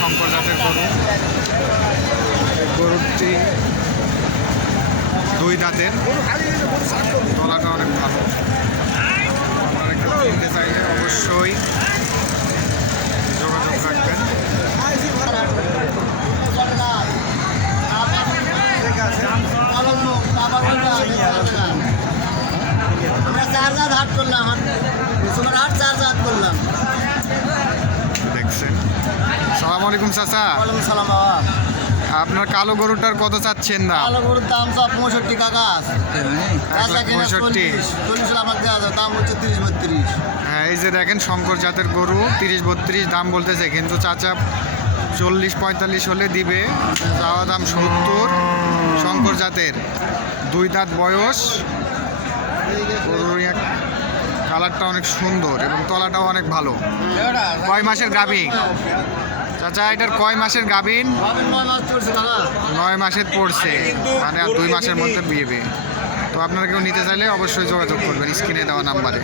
শঙ্কর জাতের গরু। গরুটি 2 দাঁতের, তলাটা অনেক ভালো। আপনারা কেউ কিনতে চাইলে অবশ্যই যোগাযোগ রাখবেন। আমরা 4 জাত হাট করলাম, তোমার হাট 4 জাত করলাম। দেখছেন। সালাম আলাইকুম চাচা। ওয়ালাইকুম সালাম বাবা। আপনার কালো গরুটার কত চাচ্ছেন দাম? কালো গরুর দাম সব 65 টাকা আছে। 1,65,000। 40 লাখ দেওয়া যায়, দাম হচ্ছে 30-32। হ্যাঁ, এই যে দেখেন শঙ্কর জাতের গরু 30-32 দাম বলতেছে, কিন্তু চাচা 40-45 হলে দিবে। চাওয়া দাম 70। শঙ্কর জাতের, 2 দাঁত বয়স। গরুর কালারটা অনেক সুন্দর এবং তলাটাও অনেক ভালো। কয় মাসের গাভী চাচা? এটার কয় মাসের গাভীন? 9 মাসের পড়ছে, মানে আর 2 মাসের মধ্যে বিয়ে। তো আপনারা কেউ নিতে চাইলে অবশ্যই যোগাযোগ করবেন স্ক্রিনে দেওয়া নাম্বারে।